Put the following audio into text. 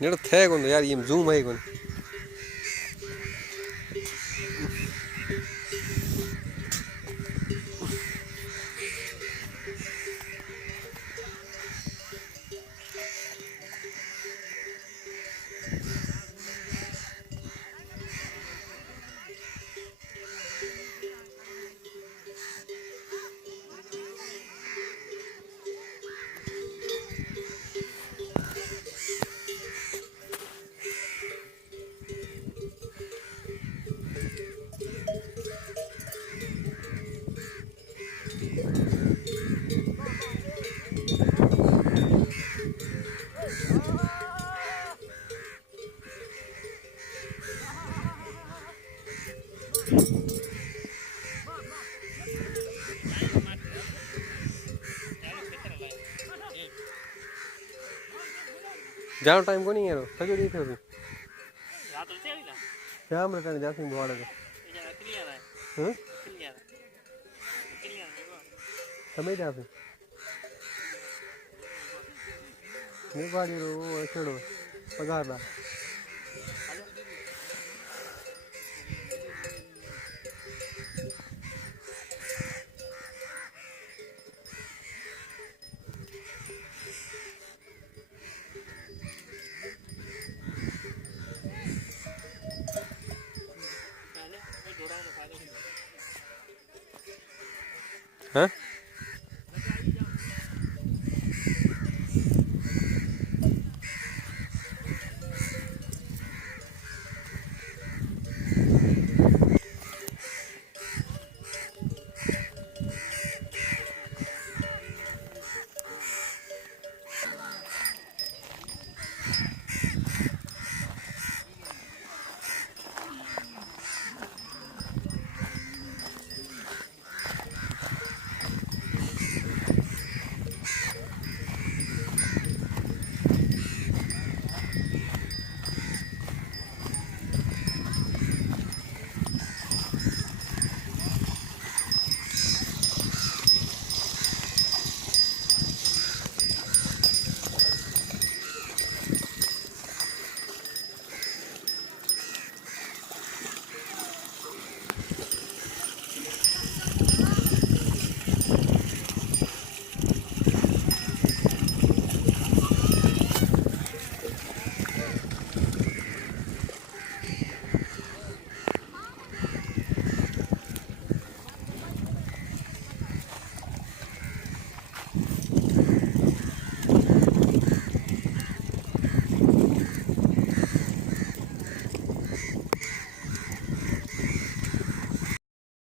नेड़ थे कोन यार ये जूम है कोन जानो टाइम को नहीं यार सजो दी थे अभी रात हो गई ना क्या हम रहते जासिंग बुआड़े तो ये क्लियर है हैं क्लियर है समय जा पे नहीं बाड़ी रो छेड़ो पगार दा हैं